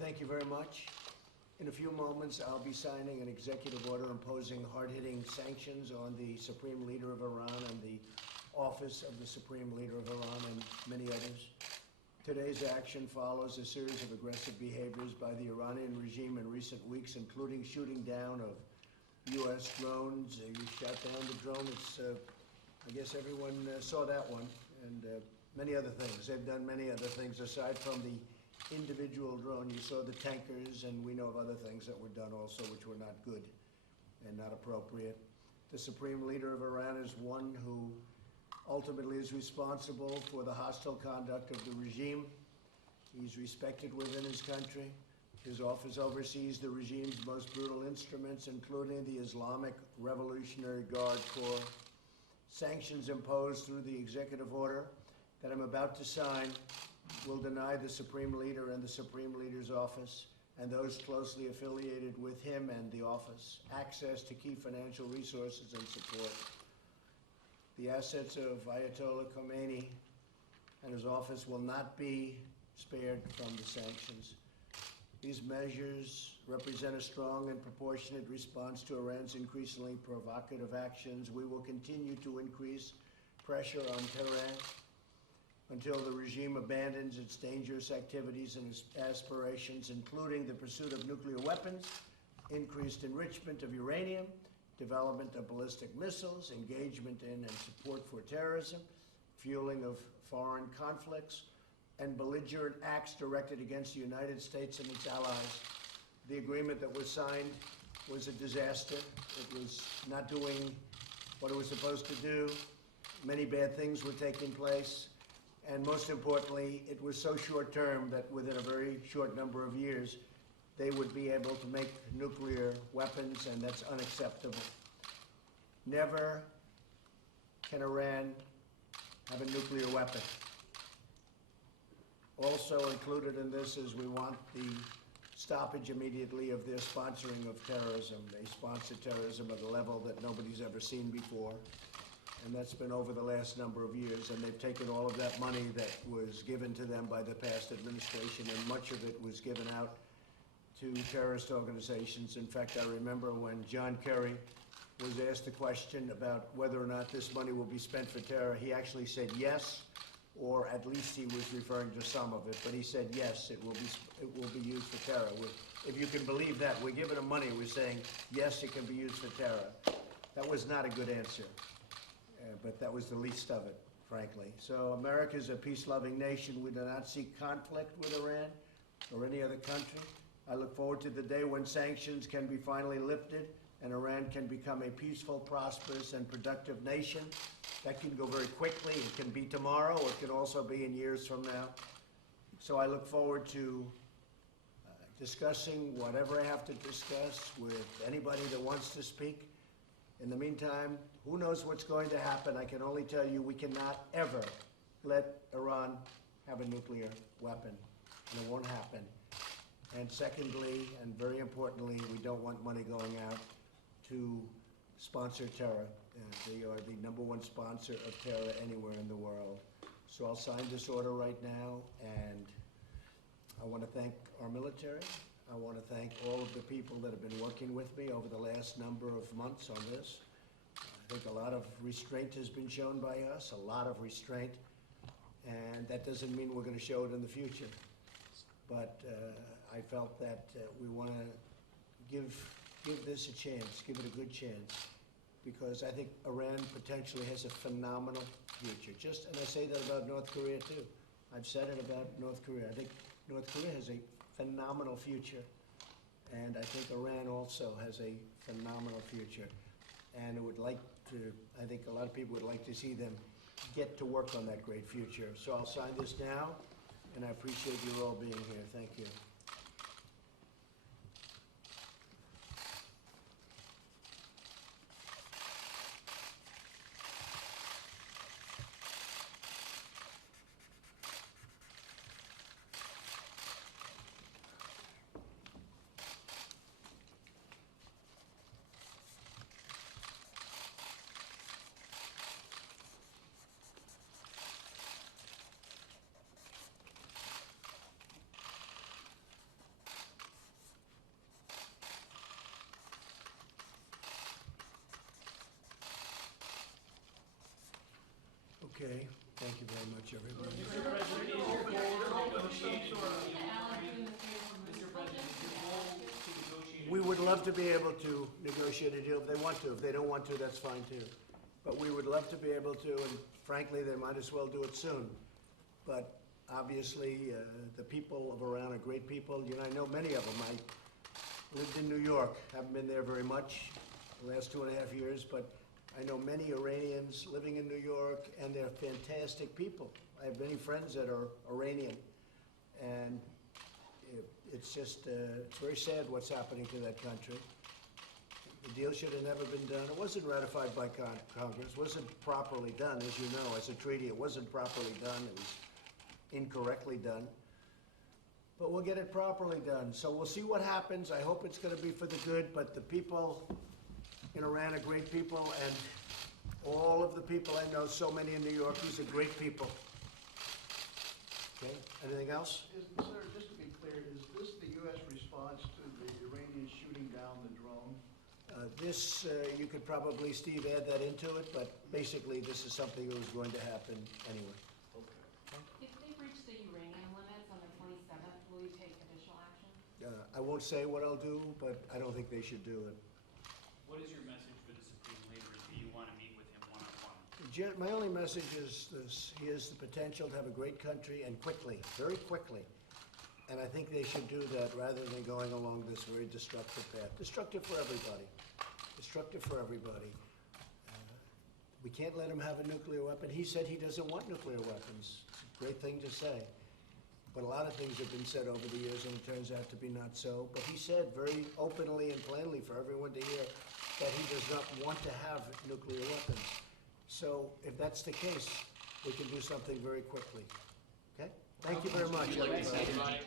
thank you very much. In a few moments, I'll be signing an executive order imposing hard-hitting sanctions on the Supreme Leader of Iran and the Office of the Supreme Leader of Iran and many others. Today's action follows a series of aggressive behaviors by the Iranian regime in recent weeks, including shooting down of U.S. drones. You shot down the drone. I guess everyone saw that one, and many other things. They've done many other things aside from the individual drone. You saw the tankers, and we know of other things that were done also which were not good and not appropriate. The Supreme Leader of Iran is one who ultimately is responsible for the hostile conduct of the regime. He's respected within his country. His office oversees the regime's most brutal instruments, including the Islamic Revolutionary Guard Corps. Sanctions imposed through the executive order that I'm about to sign will deny the Supreme Leader and the Supreme Leader's office and those closely affiliated with him and the office access to key financial resources and support. The assets of Ayatollah Khamenei and his office will not be spared from the sanctions. These measures represent a strong and proportionate response to Iran's increasingly provocative actions. We will continue to increase pressure on Tehran until the regime abandons its dangerous activities and its aspirations, including the pursuit of nuclear weapons, increased enrichment of uranium, development of ballistic missiles, engagement in and support for terrorism, fueling of foreign conflicts, and belligerent acts directed against the United States and its allies. The agreement that was signed was a disaster. It was not doing what it was supposed to do. Many bad things were taking place. And most importantly, it was so short-term that within a very short number of years, they would be able to make nuclear weapons, and that's unacceptable. Never can Iran have a nuclear weapon. Also included in this is we want the stoppage immediately of their sponsoring of terrorism. They sponsor terrorism at a level that nobody's ever seen before. And that's been over the last number of years, and they've taken all of that money that was given to them by the past administration, and much of it was given out to terrorist organizations. In fact, I remember when John Kerry was asked the question about whether or not this money will be spent for terror, he actually said yes, or at least he was referring to some of it, but he said yes, it will be used for terror. If you can believe that, we're giving them money, we're saying yes, it can be used for terror. That was not a good answer. But that was the least of it, frankly. So America is a peace-loving nation. We do not seek conflict with Iran or any other country. I look forward to the day when sanctions can be finally lifted and Iran can become a peaceful, prosperous, and productive nation. That can go very quickly. It can be tomorrow, or it can also be in years from now. So I look forward to discussing whatever I have to discuss with anybody that wants to speak. In the meantime, who knows what's going to happen? I can only tell you we cannot ever let Iran have a nuclear weapon, and it won't happen. And secondly, and very importantly, we don't want money going out to sponsor terror. They are the #1 sponsor of terror anywhere in the world. So I'll sign this order right now, and I want to thank our military. I want to thank all of the people that have been working with me over the last number of months on this. I think a lot of restraint has been shown by us, a lot of restraint, and that doesn't mean we're going to show it in the future. But I felt that we want to give this a chance, give it a good chance, because I think Iran potentially has a phenomenal future. And I say that about North Korea too. I've said it about North Korea. I think North Korea has a phenomenal future, and I think Iran also has a phenomenal future. And I think a lot of people would like to see them get to work on that great future. So I'll sign this now, and I appreciate you all being here. Thank you. Okay, thank you very much, everybody. Mr. President, is your goal to negotiate a deal? Mr. President, is your goal to negotiate a We would deal? love to be able to negotiate a deal if they want to. If they don't want to, that's fine too. But we would love to be able to, and frankly, they might as well do it soon. But obviously, the people of Iran are great people. You know, I know many of them. I lived in New York, haven't been there very much the last 2.5 years, but I know many Iranians living in New York, and they're fantastic people. I have many friends that are Iranian, and it's just, it's very sad what's happening to that country. The deal should have never been done. It wasn't ratified by Congress. It wasn't properly done, as you know, as a treaty. It wasn't properly done. It was incorrectly done. But we'll get it properly done. So we'll see what happens. I hope it's going to be for the good, but the people in Iran are great people, and all of the people I know, so many in New York, these are great people. Okay, anything else? Sir, just to be clear, is this the U.S. response to the Iranians shooting down the drone? You could probably, Steve, add that into it, but basically this is something that was going to happen anyway. If they breach the uranium limits on the 27th, will you take additional action? I won't say what I'll do, but I don't think they should do it. What is your message for the Supreme Leader? Do you want to meet with him one-on-one? My only message is this: he has the potential to have a great country, and quickly, very quickly. And I think they should do that rather than going along this very destructive path. Destructive for everybody. Destructive for everybody. We can't let him have a nuclear weapon. He said he doesn't want nuclear weapons. It's a great thing to say. But a lot of things have been said over the years, and it turns out to be not so. But he said very openly and plainly for everyone to hear that he does not want to have nuclear weapons. So if that's the case, we can do something very quickly. Okay? Thank you very much, everybody.